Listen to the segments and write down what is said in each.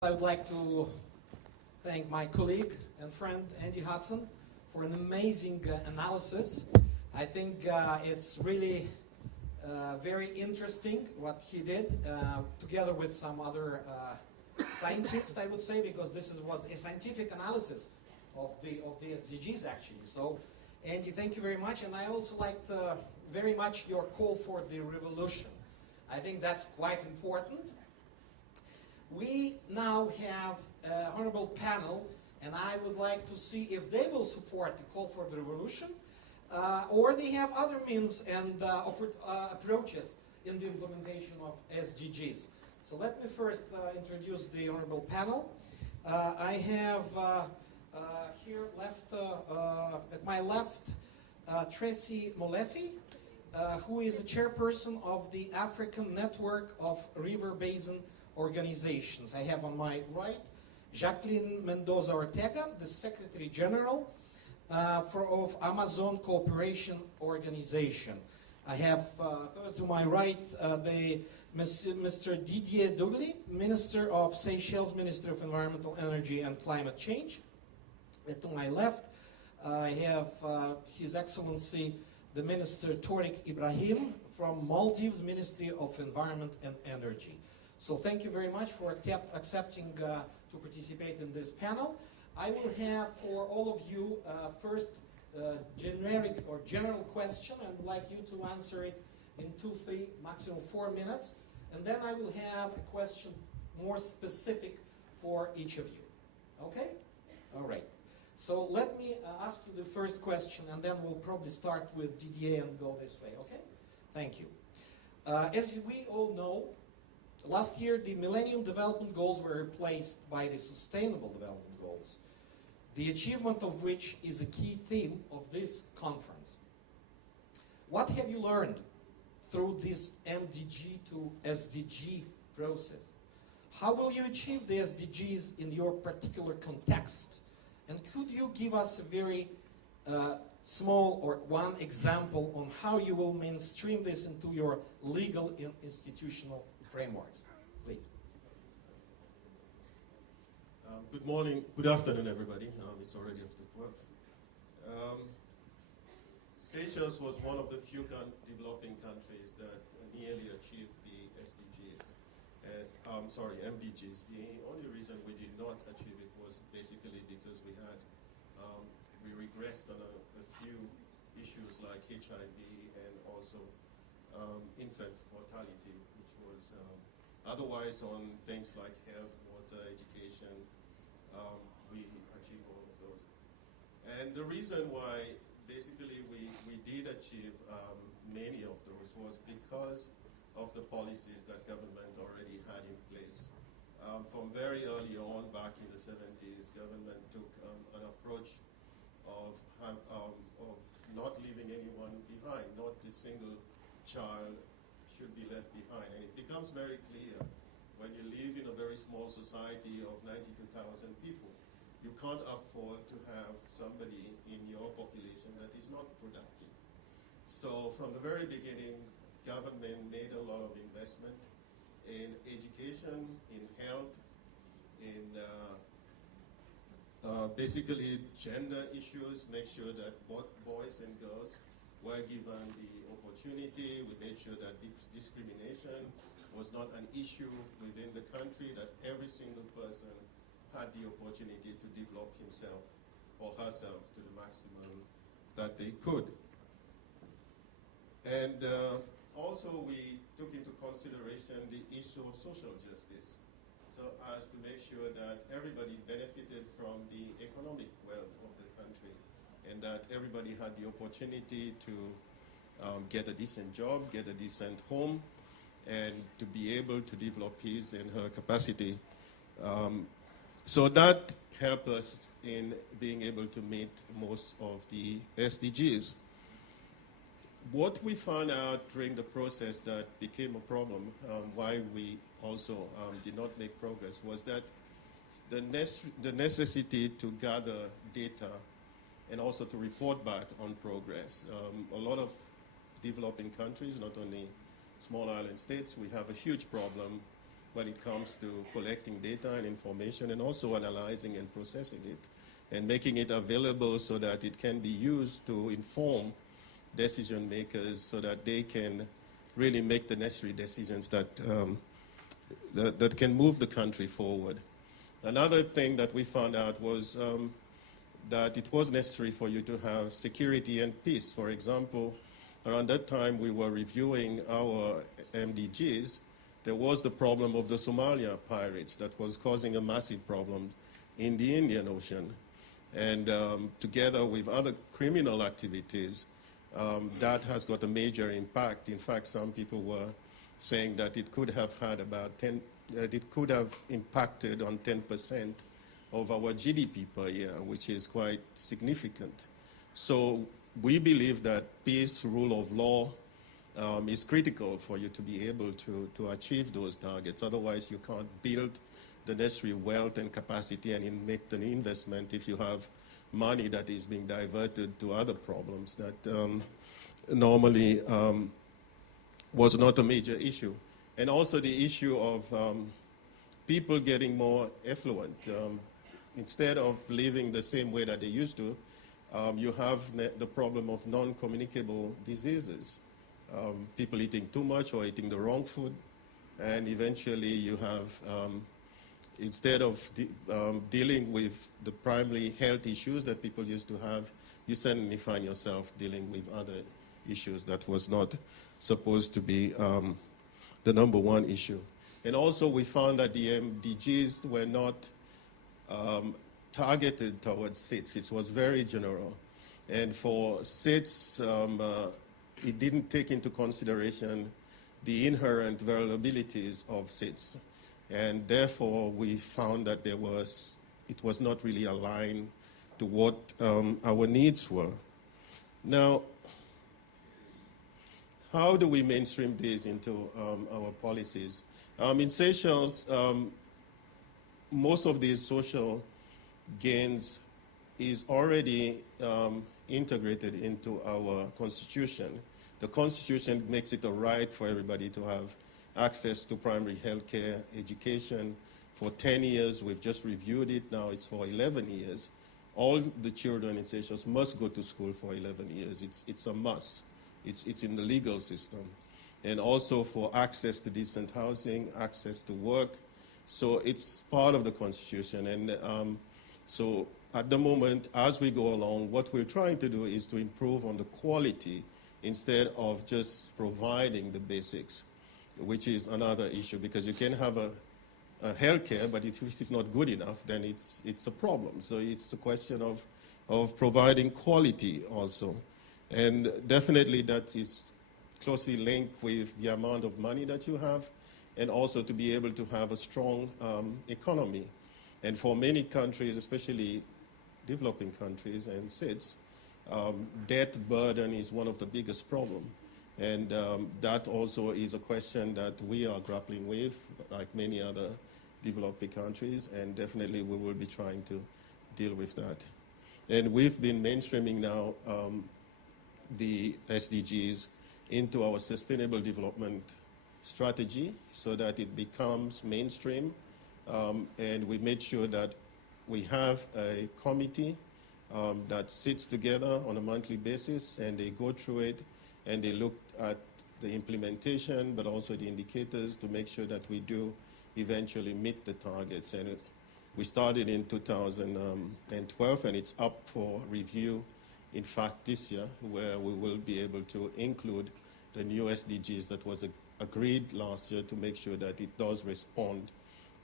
I would like to thank my colleague and friend Andy Hudson for an amazing analysis. I think it's really very interesting what he did, together with some other scientists, I would say, because this was a scientific analysis of the SDGs actually. So, Andy, thank you very much, and I also liked very much your call for the revolution. I think that's quite important. We now have an honorable panel, and I would like to see if they will support the call for the revolution, or they have other means and approaches in the implementation of SDGs. So let me first introduce the honorable panel. I have here at my left, Tracy Molefi, who is the chairperson of the African Network of River Basin Organizations. I have on my right Jacqueline Mendoza Ortega, the Secretary General of Amazon Cooperation Organization. I have to my right Mr. Didier Dougli, Minister of Seychelles, Minister of Environmental Energy and Climate Change. And to my left, I have His Excellency the Minister Tariq Ibrahim from Maldives, Ministry of Environment and Energy. So thank you very much for accepting to participate in this panel. I will have for all of you first generic or general question. I would like you to answer it in 2, 3, maximum 4 minutes. And then I will have a question more specific for each of you. Okay? All right. So let me ask you the first question, and then we'll probably start with Didier and go this way. Okay? Thank you. As we all know, last year, the Millennium Development Goals were replaced by the Sustainable Development Goals, the achievement of which is a key theme of this conference. What have you learned through this MDG to SDG process? How will you achieve the SDGs in your particular context? And could you give us a very small or one example on how you will mainstream this into your legal and institutional frameworks, please? Good morning, good afternoon, everybody. It's already after 12. Seychelles was one of the few developing countries that nearly achieved the SDGs. MDGs. The only reason we did not achieve it was basically because we regressed on a few issues like HIV and also infant mortality, which was otherwise on things like health, water, education, we achieved all of those. And the reason why basically we did achieve many of those was because of the policies that government already had in place. From very early on, back in the 70s, government took an approach of not leaving anyone behind, not a single child should be left behind. And it becomes very clear when you live in a very small society of 92,000 people, you can't afford to have somebody in your population that is not productive. So from the very beginning, government made a lot of investment in education, in health, in basically gender issues, make sure that both boys and girls were given the opportunity. We made sure that discrimination was not an issue within the country, that every single person had the opportunity to develop himself or herself to the maximum that they could. And also we took into consideration the issue of social justice, so as to make sure that everybody benefited from the economic wealth of the country and that everybody had the opportunity to get a decent job, get a decent home, and to be able to develop his and her capacity. So that helped us in being able to meet most of the SDGs. What we found out during the process that became a problem, why we also did not make progress, was that the necessity to gather data and also to report back on progress. A lot of developing countries, not only small island states, we have a huge problem when it comes to collecting data and information and also analyzing and processing it and making it available so that it can be used to inform decision makers so that they can really make the necessary decisions that, that can move the country forward. Another thing that we found out was that it was necessary for you to have security and peace. For example, around that time we were reviewing our MDGs. There was the problem of the Somalia pirates that was causing a massive problem in the Indian Ocean. And together with other criminal activities, that has got a major impact. In fact, some people were saying that it could have had about it could have impacted on 10% of our GDP per year, which is quite significant. So we believe that peace, rule of law, is critical for you to be able to achieve those targets. Otherwise, you can't build the necessary wealth and capacity and make an investment if you have money that is being diverted to other problems that normally was not a major issue. And also the issue of people getting more affluent. Instead of living the same way that they used to, you have the problem of non-communicable diseases. People eating too much or eating the wrong food, and eventually you have, instead of dealing with the primary health issues that people used to have, you suddenly find yourself dealing with other issues that was not supposed to be the number one issue. And also we found that the MDGs were not targeted towards SIDS. It was very general. And for SIDS, it didn't take into consideration the inherent vulnerabilities of SIDS. And therefore, we found that it was not really aligned to what our needs were. Now, how do we mainstream this into our policies? In Seychelles, most of these social gains is already integrated into our constitution. The constitution makes it a right for everybody to have access to primary health care, education. For 10 years, we've just reviewed it, now it's for 11 years. All the children in Seychelles must go to school for 11 years. It's a must. It's in the legal system. And also for access to decent housing, access to work. So it's part of the constitution. And so at the moment, as we go along, what we're trying to do is to improve on the quality instead of just providing the basics, which is another issue, because you can have a healthcare, but if it's not good enough, then it's a problem. So it's a question of providing quality also. And definitely that is closely linked with the amount of money that you have, and also to be able to have a strong economy. And for many countries, especially developing countries and SIDS, debt burden is one of the biggest problems. And that also is a question that we are grappling with, like many other developing countries, and definitely we will be trying to deal with that. And we've been mainstreaming now the SDGs into our sustainable development strategy so that it becomes mainstream. And we made sure that we have a committee that sits together on a monthly basis, and they go through it and they look at the implementation, but also the indicators to make sure that we do eventually meet the targets. And we started in 2012, and it's up for review, in fact, this year, where we will be able to include the new SDGs that was agreed last year to make sure that it does respond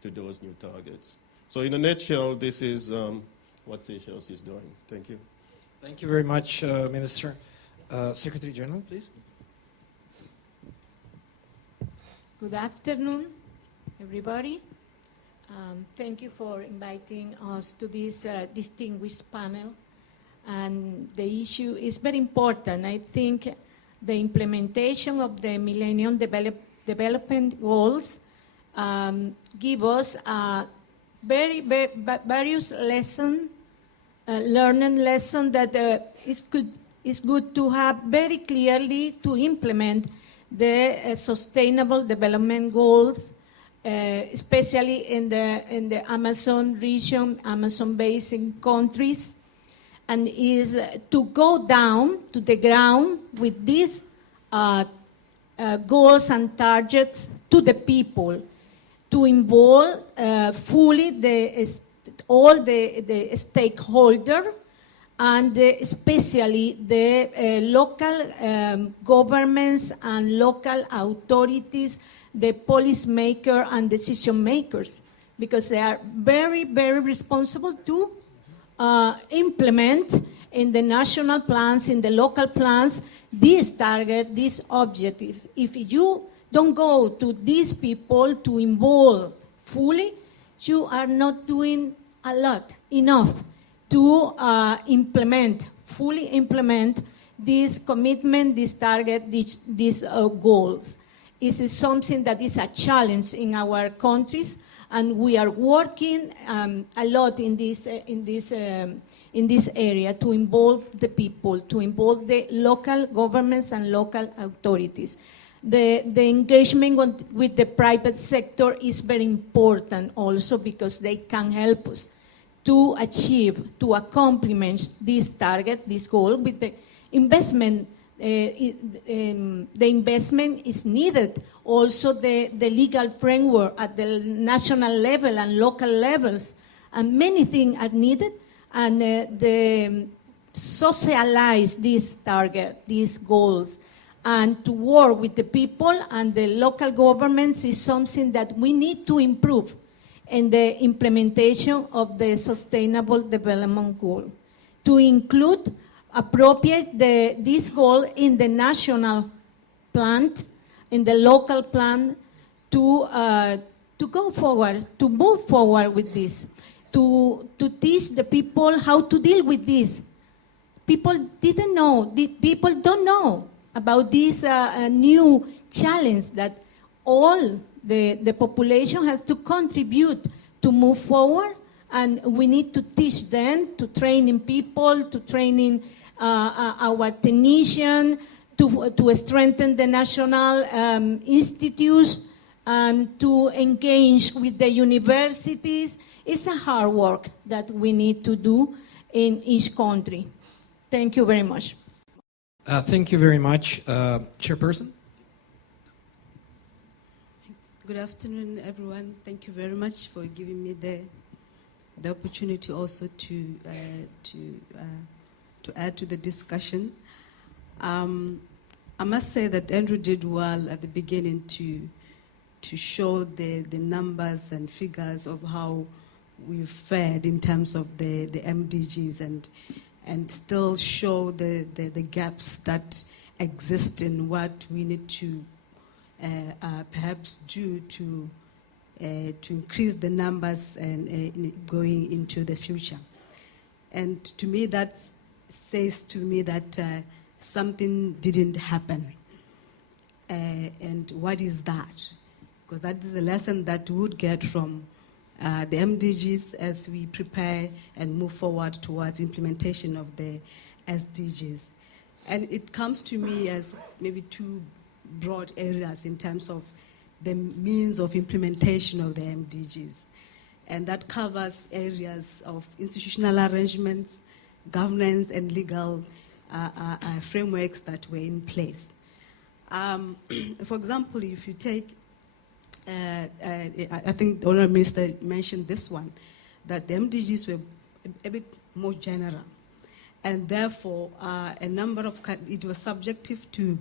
to those new targets. So in a nutshell, this is what Seychelles is doing. Thank you. Thank you very much, Minister. Secretary General, please. Good afternoon, everybody. Thank you for inviting us to this distinguished panel. And the issue is very important. I think the implementation of the Millennium Development Goals give us various lessons, learning lessons that is good to have very clearly to implement the Sustainable Development Goals especially in the Amazon region, Amazon basin countries, and is to go down to the ground with these goals and targets to the people, to involve fully all the stakeholders, and especially the local governments and local authorities, the policymakers and decision makers, because they are very, very responsible to implement in the national plans, in the local plans, this target, this objective. If you don't go to these people to involve fully, you are not doing a lot, enough to fully implement this commitment, this target, these goals. This is something that is a challenge in our countries, and we are working a lot in this area to involve the people, to involve the local governments and local authorities. The engagement with the private sector is very important also, because they can help us to achieve, to accomplish this target, this goal. With the investment, the investment is needed. Also the legal framework at the national level and local levels, and many things are needed. And the socialize this target, these goals, and to work with the people and the local governments is something that we need to improve in the implementation of the Sustainable Development Goal, to include, appropriate this goal in the national plan, in the local plan, to go forward, to move forward with this, to teach the people how to deal with this. People didn't know, people don't know about this new challenge that all the population has to contribute to move forward, and we need to teach them, to training people, to training our technicians, to strengthen the national institutes, and to engage with the universities. It's a hard work that we need to do in each country. Thank you very much. Thank you very much, Chairperson. Good afternoon, everyone. Thank you very much for giving me the opportunity also to add to the discussion. I must say that Andrew did well at the beginning to show the numbers and figures of how we've fared in terms of the MDGs, and still show the gaps that exist in what we need to perhaps do to increase the numbers and going into the future. And to me, that says to me that something didn't happen. And what is that? Because that is the lesson that we would get from the MDGs as we prepare and move forward towards implementation of the SDGs. And it comes to me as maybe two broad areas in terms of the means of implementation of the MDGs. And that covers areas of institutional arrangements, governance, and legal frameworks that were in place. For example, if you take, I think the Honourable Minister mentioned this one, that the MDGs were a bit more general. And therefore, a number of, it was subjective to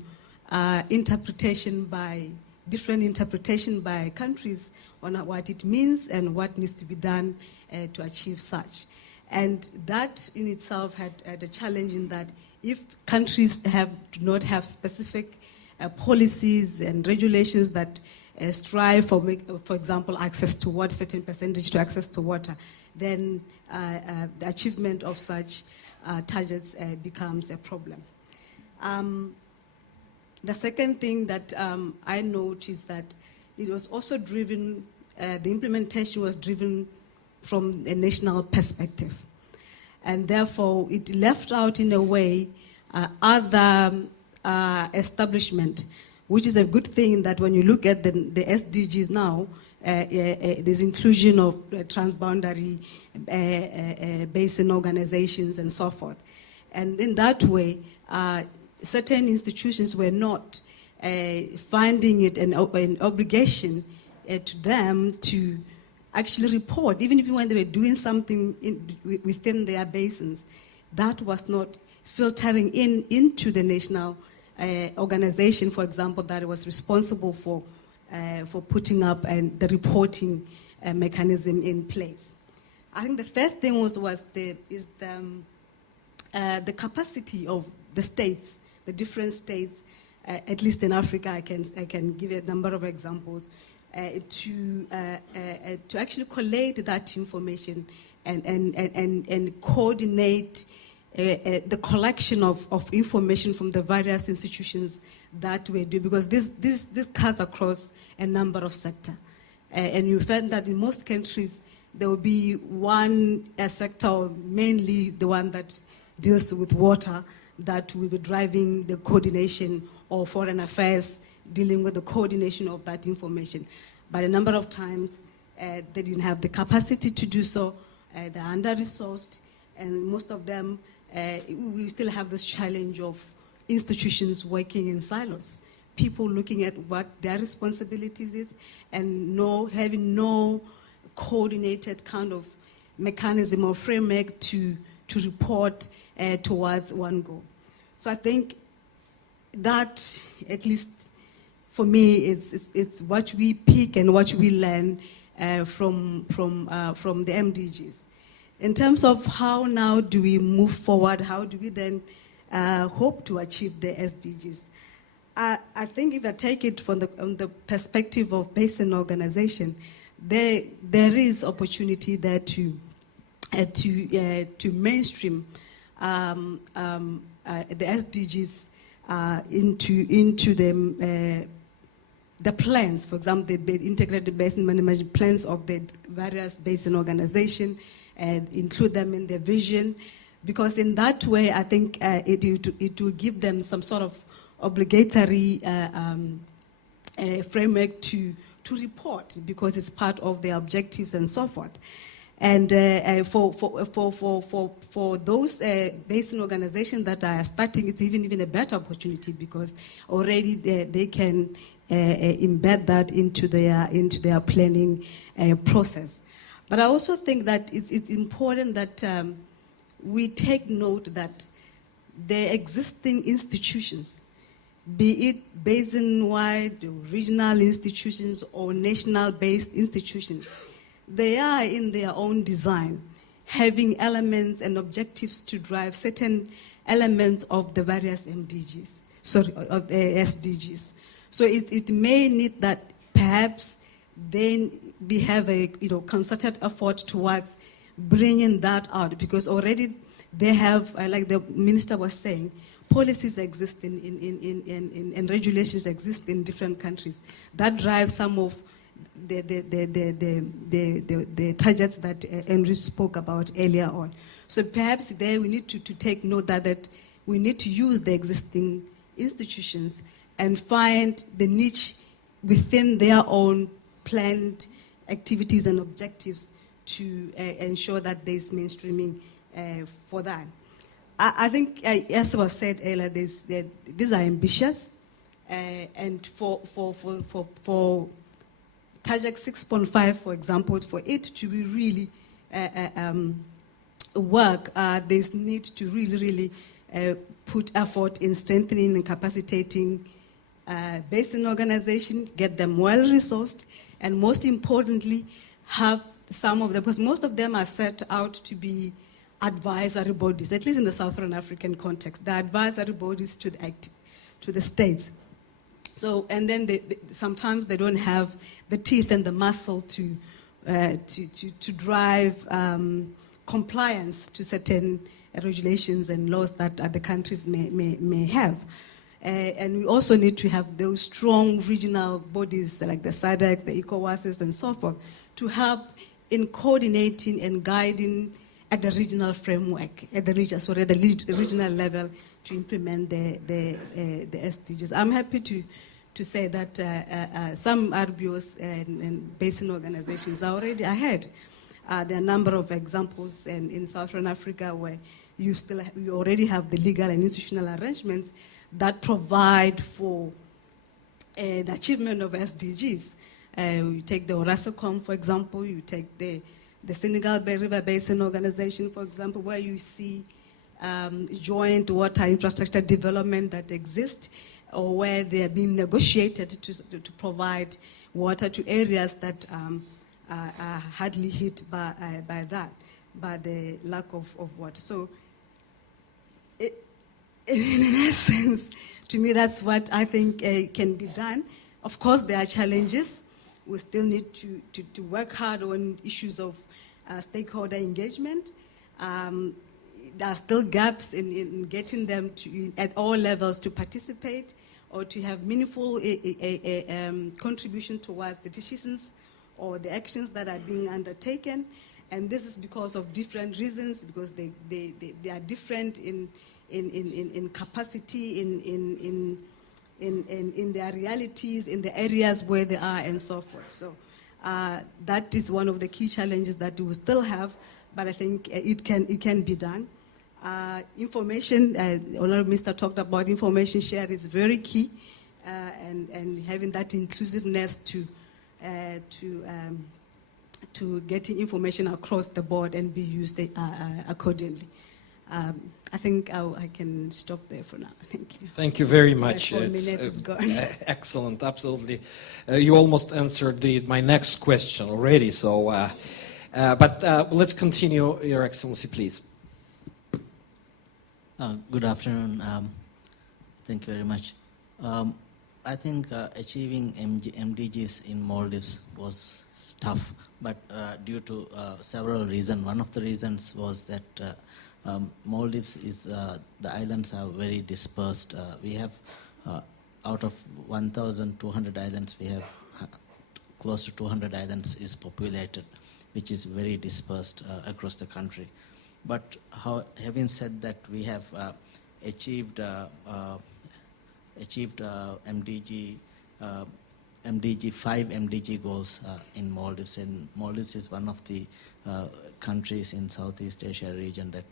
different interpretation by countries on what it means and what needs to be done to achieve such. And that in itself had a challenge in that if countries do not have specific policies and regulations that strive for example, access to water, certain percentage to access to water, then the achievement of such targets becomes a problem. The second thing that I note is that it was also driven, the implementation was driven from a national perspective. And therefore, it left out in a way other establishment, which is a good thing that when you look at the SDGs now, there's inclusion of transboundary basin organizations and so forth. And in that way, certain institutions were not finding it an obligation to them to actually report, even if when they were doing something within their basins, that was not filtering into the national organization, for example, that was responsible for putting up the reporting mechanism in place. I think the third thing was the capacity of the states, the different states, at least in Africa. I can give a number of examples to actually collate that information and coordinate the collection of information from the various institutions that we do, because this cuts across a number of sectors. And you find that in most countries, there will be one sector, mainly the one that deals with water, that will be driving the coordination, or foreign affairs dealing with the coordination of that information. But a number of times, they didn't have the capacity to do so. They're under-resourced, and most of them, we still have this challenge of institutions working in silos, people looking at what their responsibilities is, and having no coordinated kind of mechanism or framework to report towards one goal. So I think that, at least for me, it's what we pick and what we learn from the MDGs. In terms of how now do we move forward, how do we then hope to achieve the SDGs? I think if I take it from the perspective of basin organization, there is opportunity there to mainstream the SDGs into the plans. For example, the integrated basin management plans of the various basin organizations, and include them in their vision, because in that way, I think it will give them some sort of obligatory framework to report, because it's part of their objectives and so forth. And for those basin organizations that are starting, it's even a better opportunity, because already they can embed that into their planning process. But I also think that it's important that we take note that the existing institutions, be it basin-wide, regional institutions, or national-based institutions, they are in their own design, having elements and objectives to drive certain elements of the various MDGs, of the SDGs. So it may need that perhaps then we have a concerted effort towards bringing that out, because already they have, like the minister was saying, policies exist and regulations exist in different countries that drive some of the targets that Henry spoke about earlier on. So perhaps there we need to take note that we need to use the existing institutions and find the niche within their own planned activities and objectives to ensure that there's mainstreaming for that. I think, as was said earlier, these are ambitious, and for Target 6.5, for example, for it to be really work, there's need to really put effort in strengthening and capacitating basin organization, get them well-resourced, and most importantly, have some of them, because most of them are set out to be advisory bodies, at least in the Southern African context, the advisory bodies to the states. So, and then sometimes they don't have the teeth and the muscle to drive compliance to certain regulations and laws that the countries may have. And we also need to have those strong regional bodies like the SADC, the ECOWASs, and so forth, to help in coordinating and guiding at the regional framework, at the regional level, to implement the SDGs. I'm happy to to say that some RBOs and basin organizations are already ahead. There are a number of examples in Southern Africa where you already have the legal and institutional arrangements that provide for the achievement of SDGs. You take the Orascom, for example, you take the Senegal Bay River Basin Organization, for example, where you see joint water infrastructure development that exists, or where they are being negotiated to provide water to areas that are hardly hit by the lack of water. So, in essence, to me, that's what I think can be done. Of course, there are challenges. We still need to work hard on issues of stakeholder engagement. There are still gaps in getting them at all levels to participate or to have meaningful contribution towards the decisions or the actions that are being undertaken. And this is because of different reasons, because they are different in capacity, in their realities, in the areas where they are, and so forth. So that is one of the key challenges that we will still have, but I think it can be done. Information, Honorable Minister talked about information share is very key, and having that inclusiveness to getting information across the board and be used accordingly. I think I can stop there for now. Thank you. Thank you very much. My 4 minutes is gone. Excellent, absolutely. You almost answered my next question already, so, but let's continue, Your Excellency, please. Good afternoon. Thank you very much. I think achieving MDGs in Maldives was tough, but due to several reasons. One of the reasons was that Maldives is, the islands are very dispersed. We have, out of 1,200 islands, we have close to 200 islands is populated, which is very dispersed across the country. But having said that, we have achieved MDG 5 MDG goals in Maldives, and Maldives is one of the countries in Southeast Asia region that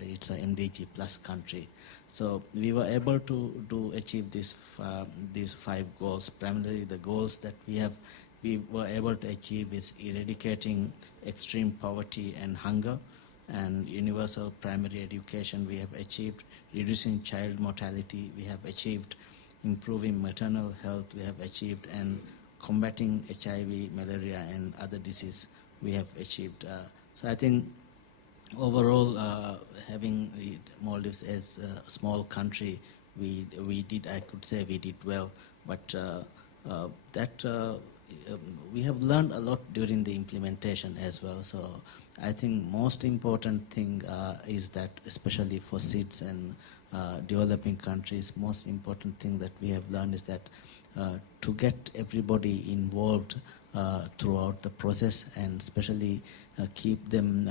it's a MDG plus country. So we were able to achieve these 5 goals. Primarily, the goals that we were able to achieve is eradicating extreme poverty and hunger, and universal primary education we have achieved, reducing child mortality we have achieved, improving maternal health we have achieved, and combating HIV, malaria, and other disease we have achieved. So I think overall, having Maldives as a small country, we did, I could say we did well, but we have learned a lot during the implementation as well. So I think most important thing is that, especially for SIDS and developing countries, most important thing that we have learned is that to get everybody involved throughout the process, and especially keep them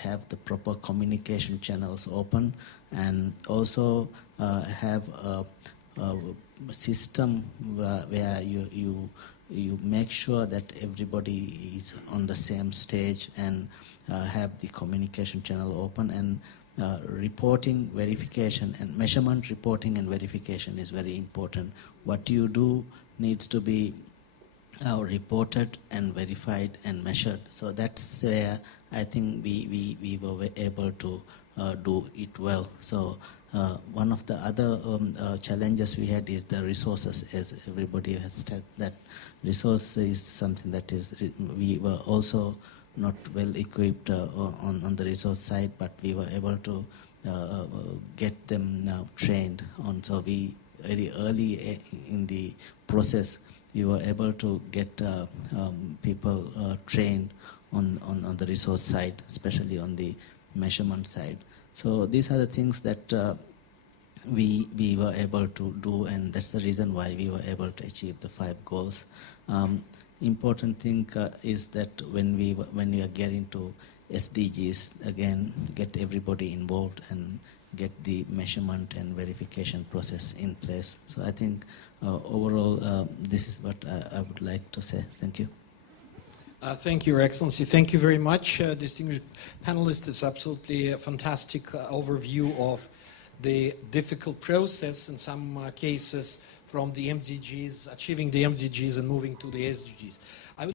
have the proper communication channels open, and also have a system where you make sure that everybody is on the same stage, and have the communication channel open, and reporting, verification, and measurement, reporting, and verification is very important. What you do needs to be reported and verified and measured. So that's where I think we were able to do it well. So one of the other challenges we had is the resources, as everybody has said, that resource is something that is, we were also not well equipped on the resource side, but we were able to get them trained on. So we, very early in the process, we were able to get people trained on the resource side, especially on the measurement side. So these are the things that we were able to do, and that's the reason why we were able to achieve the 5 goals. Important thing is that when we are getting to SDGs, again, get everybody involved and get the measurement and verification process in place. So I think overall this is what I would like to say. Thank you. Thank you, Your Excellency. Thank you very much, distinguished panelists. It's absolutely a fantastic overview of the difficult process in some cases from the MDGs, achieving the MDGs and moving to the SDGs. I would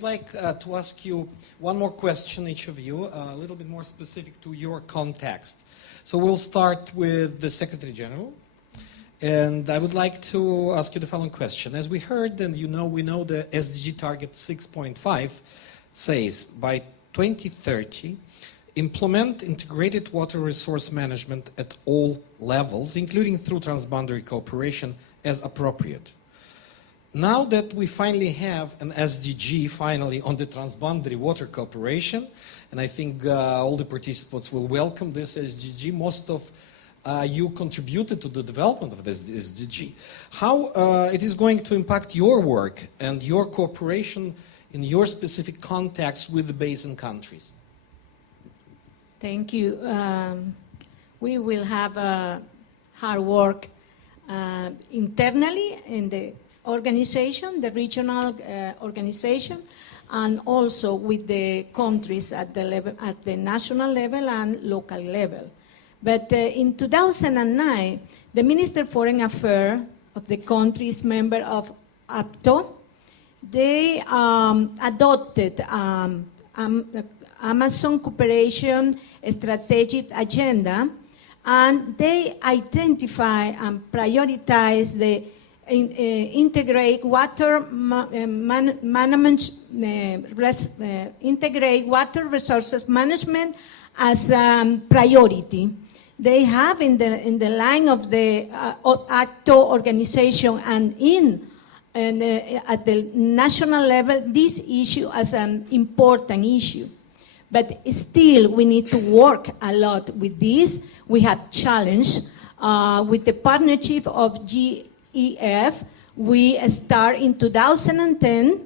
like to ask you one more question, each of you, a little bit more specific to your context. So we'll start with the Secretary General. And I would like to ask you the following question. As we heard, and we know the SDG target 6.5 says by 2030, implement integrated water resource management at all levels, including through transboundary cooperation as appropriate. Now that we finally have an SDG finally on the transboundary water cooperation, and I think all the participants will welcome this SDG, most of you contributed to the development of this SDG. How it is going to impact your work and your cooperation in your specific context with the basin countries? Thank you. We will have hard work internally in the organization, the regional organization, and also with the countries at the national level and local level. But in 2009, the Minister for Foreign Affairs of the countries member of APTO, they adopted Amazon Cooperation Strategic Agenda, and they identify and prioritize the integrate water management, integrate water resources management as priority. They have in the line of the ACTO organization and at the national level this issue as an important issue. But still we need to work a lot with this. We have challenge with the partnership of GEF. We start in 2010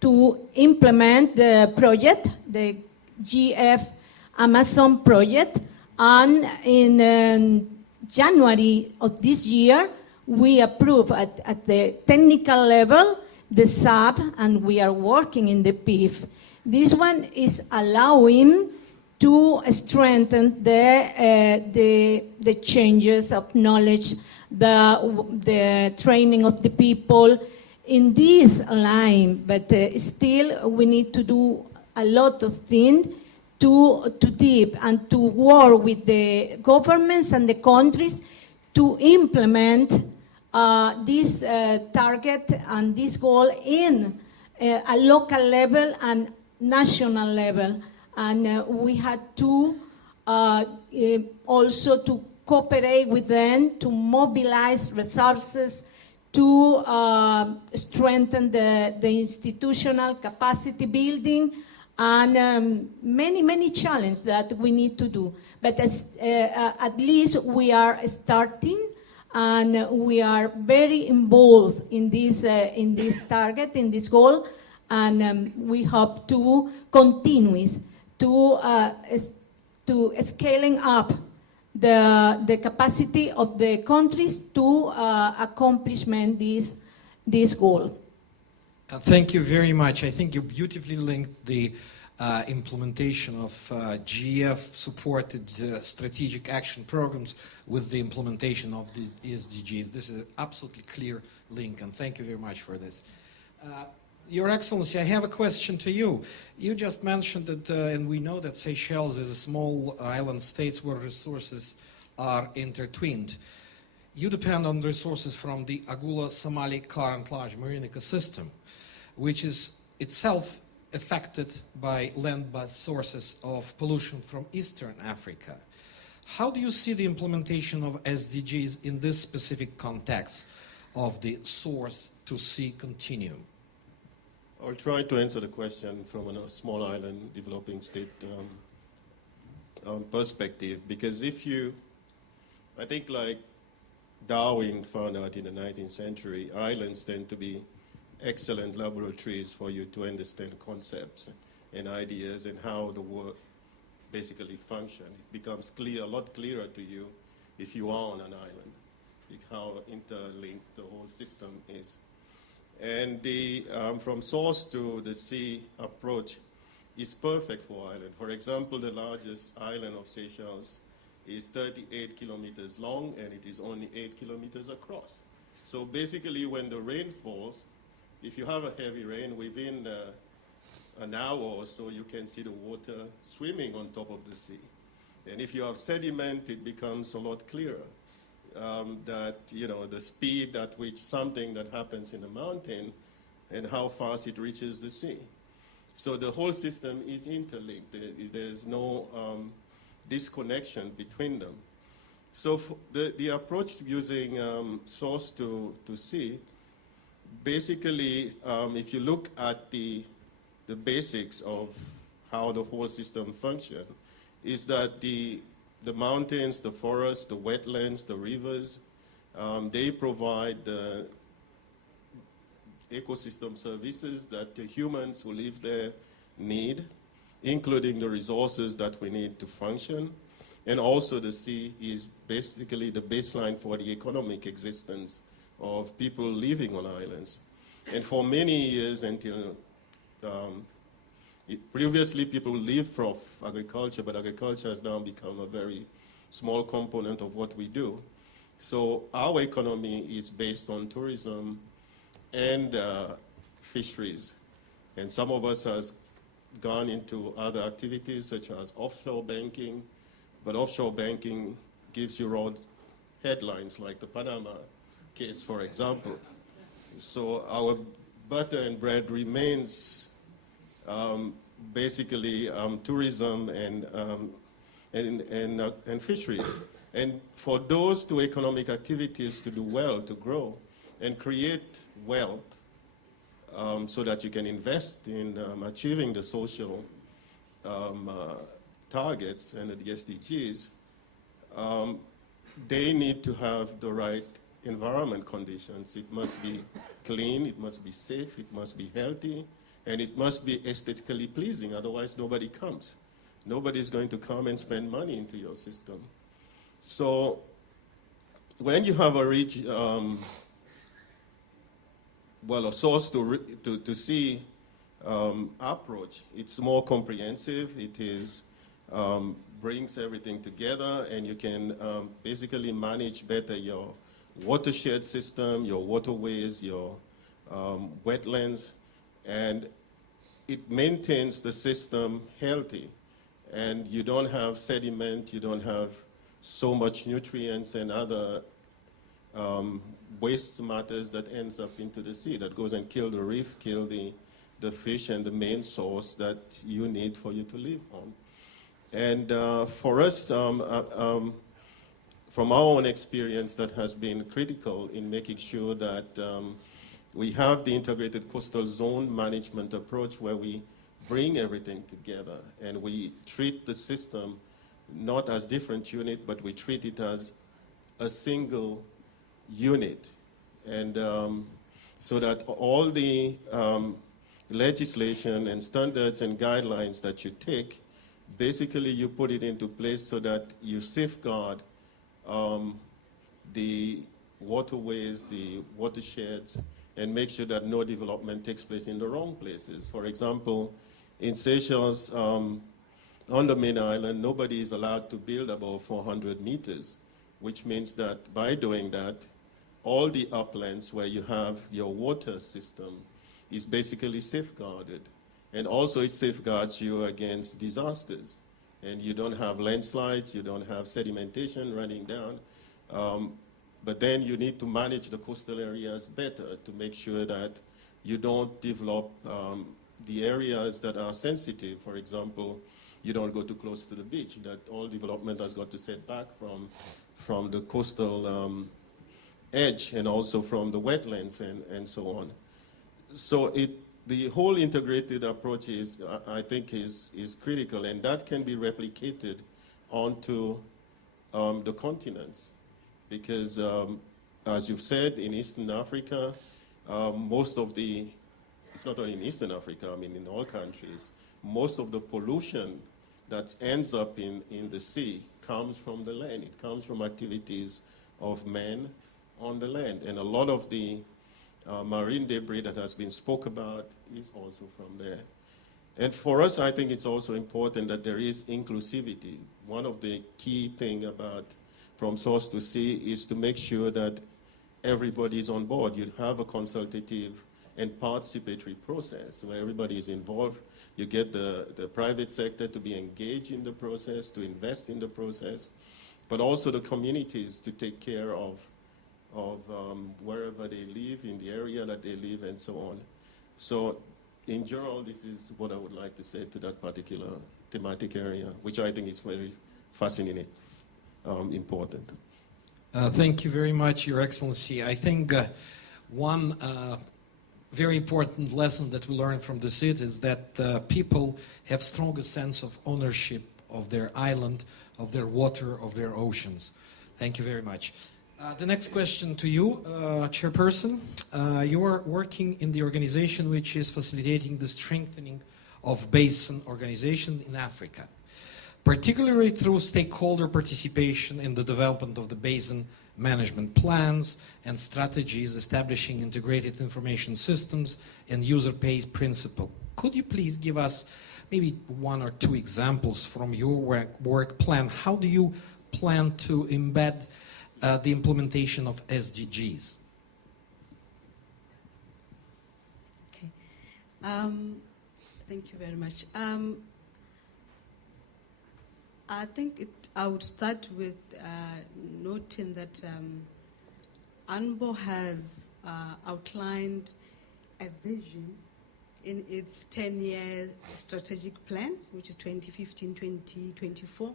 to implement the project, the GEF Amazon project, and in January of this year, we approve at the technical level the SAP, and we are working in the PIF. This one is allowing to strengthen the changes of knowledge, the training of the people in this line, but still we need to do a lot of things to deep and to work with the governments and the countries to implement this target and this goal in a local level and national level. And we had to also to cooperate with them to mobilize resources to strengthen the institutional capacity building and many challenges that we need to do. But at least we are starting and we are very involved in this target, in this goal, and we hope to continue to scaling up the capacity of the countries to accomplishment this goal. Thank you very much. I think you beautifully linked the implementation of GEF-supported strategic action programs with the implementation of the SDGs. This is an absolutely clear link, and thank you very much for this. Your Excellency, I have a question to you. You just mentioned that, and we know that Seychelles is a small island state where resources are intertwined. You depend on resources from the Agula-Somali Current Large Marine Ecosystem, which is itself affected by land-based sources of pollution from Eastern Africa. How do you see the implementation of SDGs in this specific context of the source-to-sea continuum? I'll try to answer the question from a small island developing state perspective, because I think like Darwin found out in the 19th century, islands tend to be excellent laboratories for you to understand concepts and ideas and how the world basically function. It becomes a lot clearer to you if you are on an island, how interlinked the whole system is. And the from source to the sea approach is perfect for island. For example, the largest island of Seychelles is 38 kilometers long, and it is only 8 kilometers across. So basically, when the rain falls, if you have a heavy rain, within an hour or so, you can see the water swimming on top of the sea. And if you have sediment, it becomes a lot clearer that, you know, the speed at which something that happens in a mountain and how fast it reaches the sea. So the whole system is interlinked. There's no disconnection between them. So the approach using source to sea, basically, if you look at the basics of how the whole system functions, is that the mountains, the forests, the wetlands, the rivers, they provide the ecosystem services that the humans who live there need, including the resources that we need to function. And also the sea is basically the baseline for the economic existence of people living on islands. And for many years until previously people lived from agriculture, but agriculture has now become a very small component of what we do. So our economy is based on tourism and fisheries. And some of us has gone into other activities such as offshore banking, but offshore banking gives you raw headlines like the Panama case, for example. So our butter and bread remains basically tourism and fisheries. And for those two economic activities to do well, to grow, and create wealth so that you can invest in achieving the social targets and the SDGs, they need to have the right environment conditions. It must be clean, it must be safe, it must be healthy, and it must be aesthetically pleasing, otherwise nobody comes. Nobody's going to come and spend money into your system. So when you have a rich, a source to see approach, it's more comprehensive, it is, brings everything together, and you can basically manage better your watershed system, your waterways, your wetlands, and it maintains the system healthy. And you don't have sediment, you don't have so much nutrients and other waste matters that ends up into the sea, that goes and kill the reef, kill the fish and the main source that you need for you to live on. And for us, from our own experience, that has been critical in making sure that we have the integrated coastal zone management approach where we bring everything together and we treat the system not as different unit, but we treat it as a single unit. And so that all the legislation and standards and guidelines that you take, basically you put it into place so that you safeguard the waterways, the watersheds, and make sure that no development takes place in the wrong places. For example, in Seychelles, on the main island, nobody is allowed to build above 400 meters, which means that by doing that, all the uplands where you have your water system is basically safeguarded. And also it safeguards you against disasters. And you don't have landslides, you don't have sedimentation running down. But then you need to manage the coastal areas better to make sure that you don't develop the areas that are sensitive. For example, you don't go too close to the beach, that all development has got to set back from the coastal edge and also from the wetlands and so on. So the whole integrated approach is, I think, is critical, and that can be replicated onto the continents. Because, as you've said, in Eastern Africa, most of it's not only in Eastern Africa, I mean in all countries, most of the pollution that ends up in the sea comes from the land. It comes from activities of men on the land. And a lot of the marine debris that has been spoke about is also from there. And for us, I think it's also important that there is inclusivity. One of the key things about From Source to Sea is to make sure that everybody is on board. You have a consultative and participatory process where everybody is involved. You get the private sector to be engaged in the process, to invest in the process, but also the communities to take care of wherever they live, in the area that they live, and so on. So in general, this is what I would like to say to that particular thematic area, which I think is very fascinating, important. Thank you very much, Your Excellency. I think one very important lesson that we learned from the SID is that people have stronger sense of ownership of their island, of their water, of their oceans. Thank you very much. The next question to you, Chairperson. You are working in the organization which is facilitating the strengthening of basin organization in Africa, particularly through stakeholder participation in the development of the basin management plans and strategies, establishing integrated information systems and user-pays principle. Could you please give us maybe one or two examples from your work plan? How do you plan to embed the implementation of SDGs? Okay. Thank you very much. I think I would start with noting that UNBO has outlined a vision in its 10-year strategic plan, which is 2015-2024,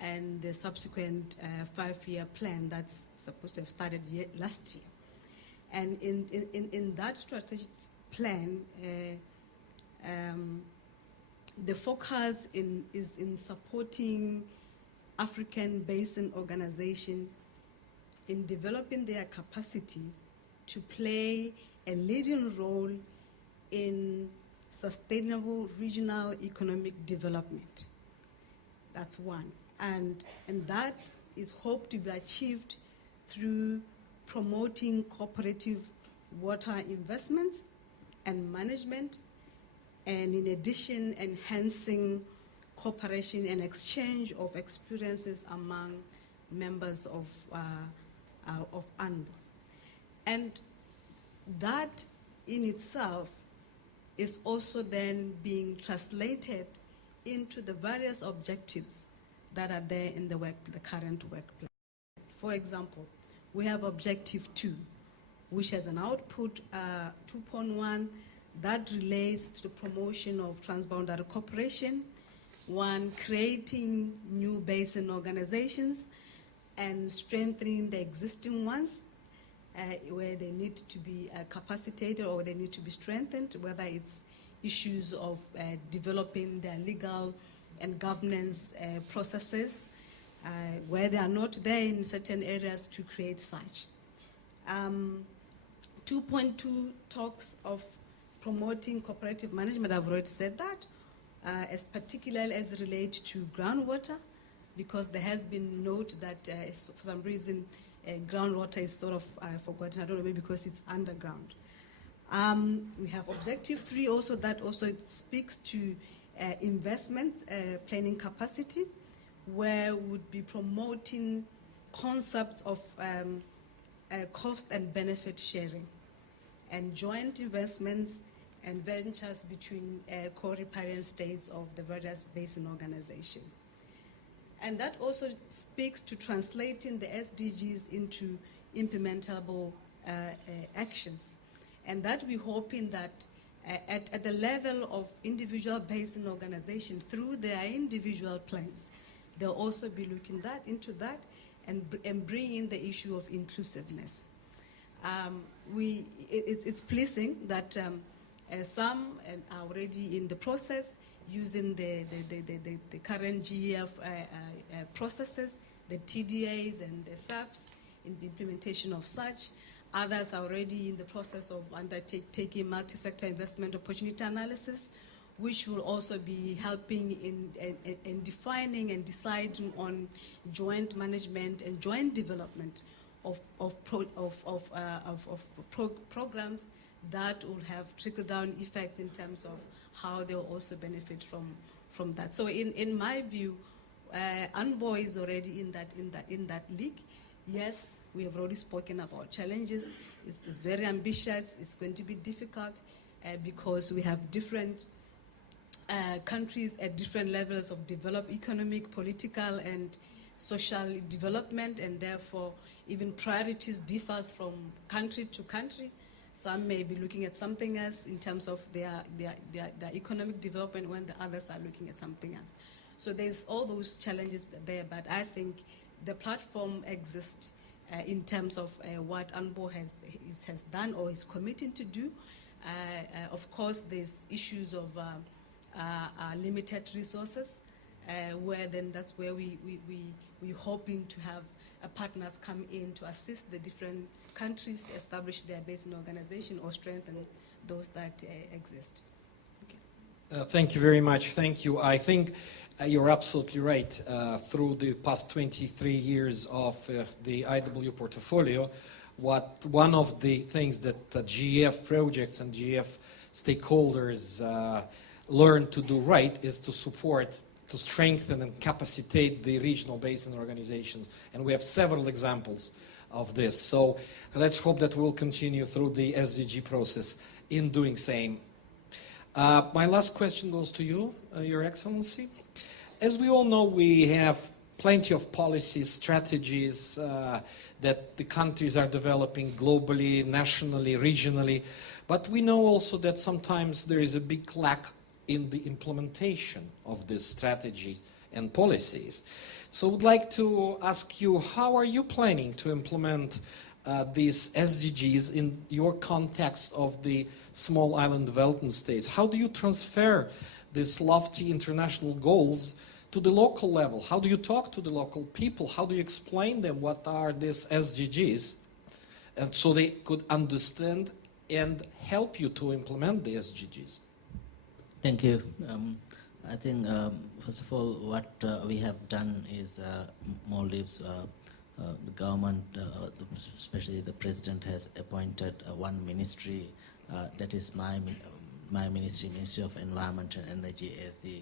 and the subsequent 5-year plan that's supposed to have started last year. And in that strategic plan, the focus is in supporting African basin organization in developing their capacity to play a leading role in sustainable regional economic development. That's one. And that is hoped to be achieved through promoting cooperative water investments and management, and in addition, enhancing cooperation and exchange of experiences among members of UNBO. And that in itself is also then being translated into the various objectives that are there in the current work plan. For example, we have Objective 2, which has an output 2.1 that relates to the promotion of transboundary cooperation, one, creating new basin organizations and strengthening the existing ones where they need to be capacitated or they need to be strengthened, whether it's issues of developing their legal and governance processes, where they are not there in certain areas to create such. 2.2 talks of promoting cooperative management. I've already said that, as particularly as it relates to groundwater, because there has been note that for some reason groundwater is sort of forgotten. I don't know, maybe because it's underground. We have Objective 3 also that also speaks to investment planning capacity, where we would be promoting concepts of cost and benefit sharing and joint investments and ventures between co-riparian states of the various basin organizations. And that also speaks to translating the SDGs into implementable actions. And that we're hoping that at the level of individual basin organization, through their individual plans, they'll also be looking into that and bring in the issue of inclusiveness. It's pleasing that some are already in the process using the current GEF processes, the TDAs and the SAPs in the implementation of such. Others are already in the process of undertaking multi-sector investment opportunity analysis, which will also be helping in defining and deciding on joint management and joint development of programs that will have trickle-down effects in terms of how they will also benefit from that. So in my view, UNBO is already in that league. Yes, we have already spoken about challenges. It's very ambitious. It's going to be difficult because we have different countries at different levels of economic, political, and social development, and therefore even priorities differs from country to country. Some may be looking at something else in terms of their economic development, when the others are looking at something else. So there's all those challenges there, but I think the platform exists in terms of what UNBO has done or is committing to do. Of course, there's issues of limited resources, where then that's where we're hoping to have partners come in to assist the different countries to establish their basin organization or strengthen those that exist. Okay. Thank you very much. Thank you. I think you're absolutely right. Through the past 23 years of the IW portfolio, one of the things that GEF projects and GEF stakeholders learn to do right is to support, to strengthen and capacitate the regional basin organizations. And we have several examples of this. So let's hope that we'll continue through the SDG process in doing same. My last question goes to you, Your Excellency. As we all know, we have plenty of policies, strategies that the countries are developing globally, nationally, regionally. But we know also that sometimes there is a big lack in the implementation of these strategies and policies. So I would like to ask you, how are you planning to implement these SDGs in your context of the small island development states? How do you transfer these lofty international goals to the local level? How do you talk to the local people? How do you explain them what are these SDGs, and so they could understand and help you to implement the SDGs? Thank you. I think, first of all, what we have done is Maldives, the government, especially the president, has appointed one ministry, that is my ministry, Ministry of Environment and Energy, as the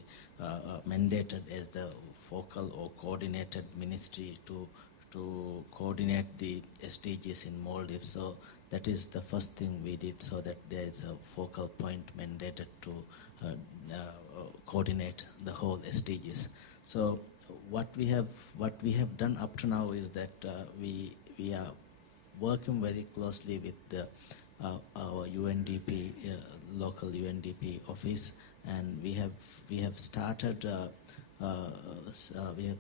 mandated as the focal or coordinated ministry to coordinate the SDGs in Maldives. So that is the first thing we did, so that there is a focal point mandated to coordinate the whole SDGs. So what we have done up to now is that we are working very closely with our UNDP, local UNDP office, and we have started.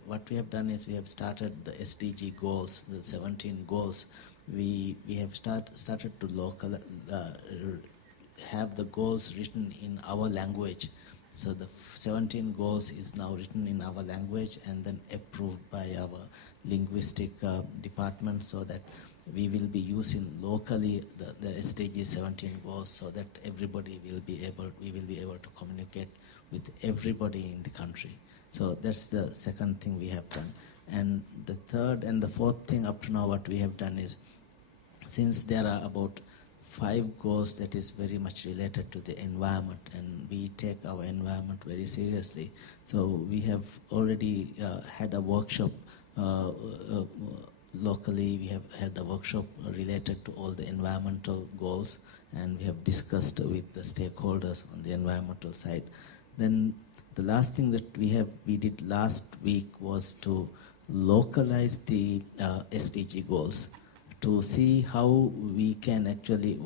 What we have done is we have started the SDG goals, the 17 goals. We have started to have the goals written in our language. So the 17 goals is now written in our language and then approved by our linguistic department, so that we will be using locally the SDG 17 goals, so that we will be able to communicate with everybody in the country. So that's the second thing we have done. And the third and the fourth thing up to now what we have done is, since there are about 5 goals that is very much related to the environment, and we take our environment very seriously. So we have already had a workshop locally. We have had a workshop related to all the environmental goals, and we have discussed with the stakeholders on the environmental side. Then the last thing that we did last week was to localize the SDG goals, to see how we can actually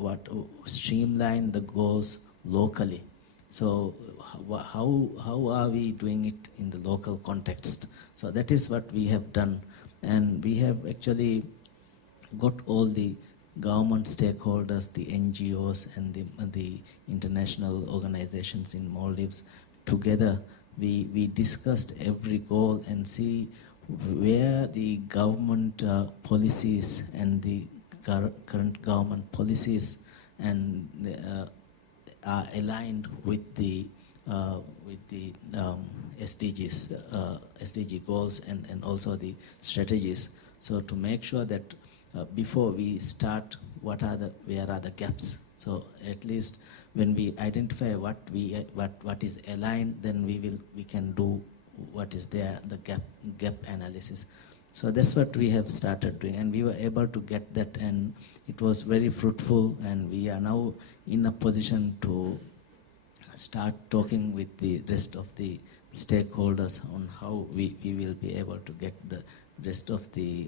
streamline the goals locally. So how are we doing it in the local context? So that is what we have done, and we have actually got all the government stakeholders, the NGOs, and the international organizations in Maldives together. We discussed every goal and see where the government policies and the current government policies and are aligned with the with the SDG goals and also the strategies. So to make sure that before we start, where are the gaps? So at least when we identify what is aligned, then we can do what is there, the gap analysis. So that's what we have started doing, and we were able to get that, and it was very fruitful, and we are now in a position to start talking with the rest of the stakeholders on how we will be able to get the rest of the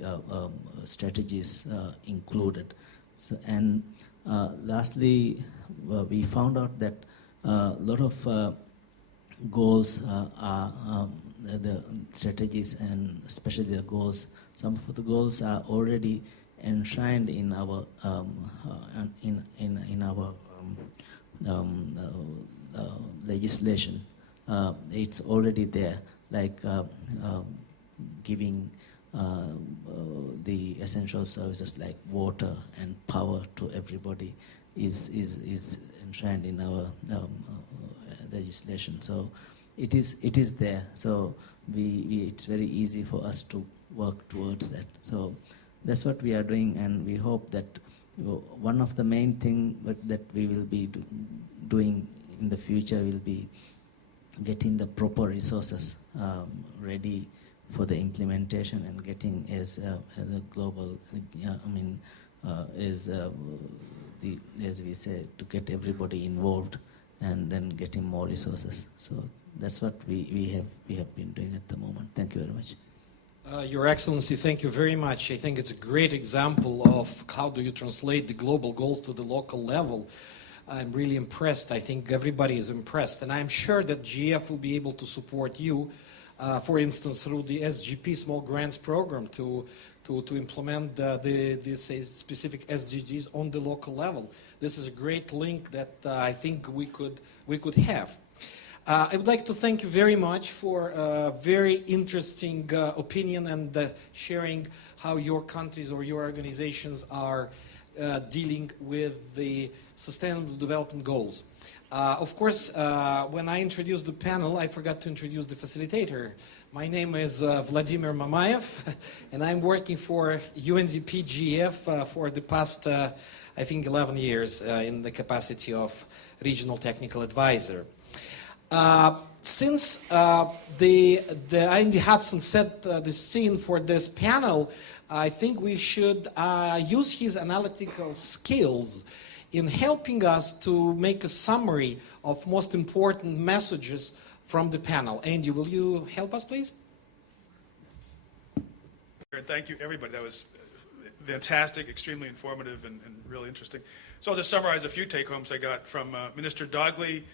strategies included. So, and lastly, we found out that a lot of goals are the strategies, and especially the goals. Some of the goals are already enshrined in our legislation. It's already there, like giving the essential services like water and power to everybody is enshrined in our legislation. So it is there. So it's very easy for us to work towards that. So that's what we are doing, and we hope that one of the main things that we will be doing in the future will be getting the proper resources ready for the implementation, and getting as the global, as we say, to get everybody involved, and then getting more resources. So that's what we have been doing at the moment. Thank you very much. Your Excellency, thank you very much. I think it's a great example of how do you translate the global goals to the local level. I'm really impressed. I think everybody is impressed, and I'm sure that GEF will be able to support you, for instance, through the SGP Small Grants Program to implement these specific SDGs on the local level. This is a great link that I think we could have. I would like to thank you very much for a very interesting opinion and sharing how your countries or your organizations are dealing with the Sustainable Development Goals. Of course, when I introduced the panel, I forgot to introduce the facilitator. My name is Vladimir Mamayev, and I'm working for UNDP GEF for the past, I think, 11 years in the capacity of Regional Technical Advisor. Since Andy Hudson set the scene for this panel, I think we should use his analytical skills in helping us to make a summary of most important messages from the panel. Andy, will you help us, please? Thank you, everybody. That was fantastic, extremely informative, and really interesting. So I'll just summarize a few take-homes I got from Minister Dogley.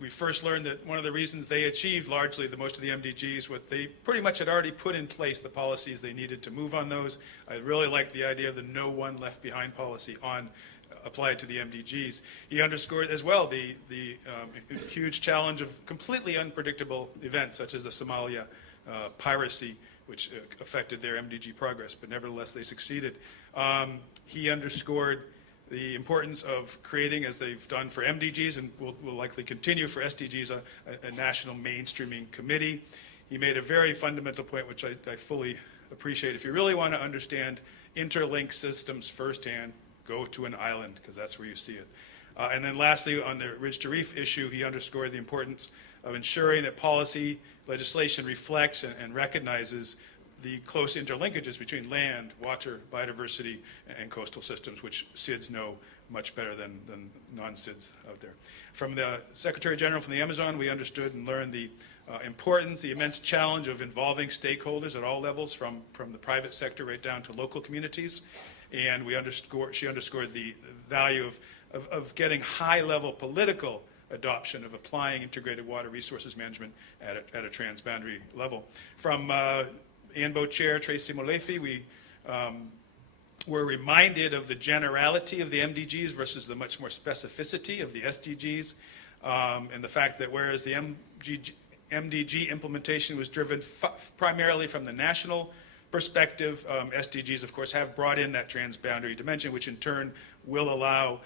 We first learned that one of the reasons they achieved largely most of the MDGs, what they pretty much had already put in place the policies they needed to move on those. I really like the idea of the no one left behind policy applied to the MDGs. He underscored as well the huge challenge of completely unpredictable events such as the Somalia piracy, which affected their MDG progress, but nevertheless they succeeded. He underscored the importance of creating, as they've done for MDGs and will likely continue for SDGs, a national mainstreaming committee. He made a very fundamental point, which I fully appreciate. If you really want to understand interlinked systems firsthand, go to an island, because that's where you see it. And then lastly, on the Ridge to Reef issue, he underscored the importance of ensuring that policy legislation reflects and recognizes the close interlinkages between land, water, biodiversity, and coastal systems, which SIDS know much better than non-SIDS out there. From the Secretary General from the Amazon, we understood and learned the importance, the immense challenge of involving stakeholders at all levels, from the private sector right down to local communities. And she underscored the value of getting high-level political adoption of applying integrated water resources management at a transboundary level. From ANBO Chair Tracy Molefi, we were reminded of the generality of the MDGs versus the much more specificity of the SDGs, and the fact that whereas the MDG implementation was driven primarily from the national perspective, SDGs, of course, have brought in that transboundary dimension, which in turn will allow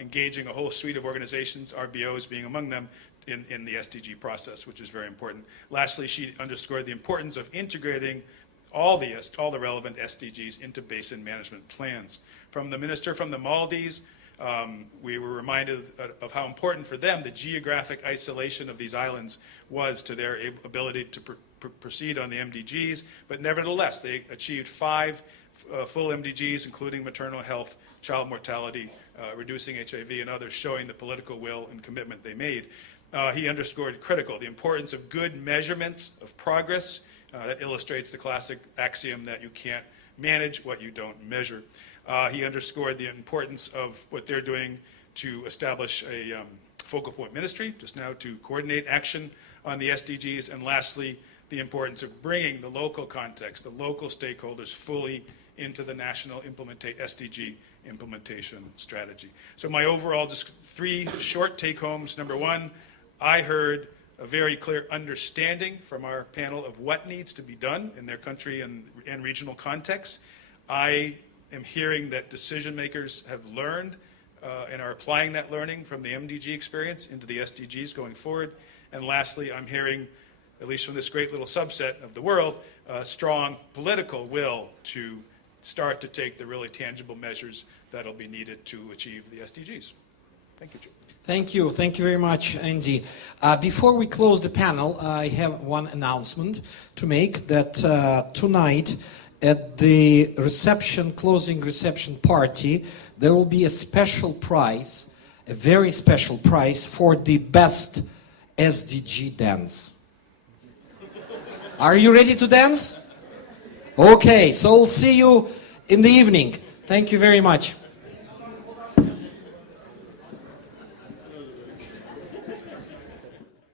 engaging a whole suite of organizations, RBOs being among them, in the SDG process, which is very important. Lastly, she underscored the importance of integrating all the relevant SDGs into basin management plans. From the minister from the Maldives, we were reminded of how important for them the geographic isolation of these islands was to their ability to proceed on the MDGs, but nevertheless, they achieved 5 full MDGs, including maternal health, child mortality, reducing HIV, and others, showing the political will and commitment they made. He underscored the importance of good measurements of progress. That illustrates the classic axiom that you can't manage what you don't measure. He underscored the importance of what they're doing to establish a focal point ministry, just now, to coordinate action on the SDGs. And lastly, the importance of bringing the local context, the local stakeholders fully into the national SDG implementation strategy. So my overall, just 3 short take-homes. Number 1, I heard a very clear understanding from our panel of what needs to be done in their country and regional contexts. I am hearing that decision makers have learned and are applying that learning from the MDG experience into the SDGs going forward. And lastly, I'm hearing, at least from this great little subset of the world, a strong political will to start to take the really tangible measures that'll be needed to achieve the SDGs. Thank you, Chair. Thank you. Thank you very much, Andy. Before we close the panel, I have one announcement to make, that tonight at the closing reception party, there will be a special prize, a very special prize for the best SDG dance. Are you ready to dance? Okay, so we'll see you in the evening. Thank you very much.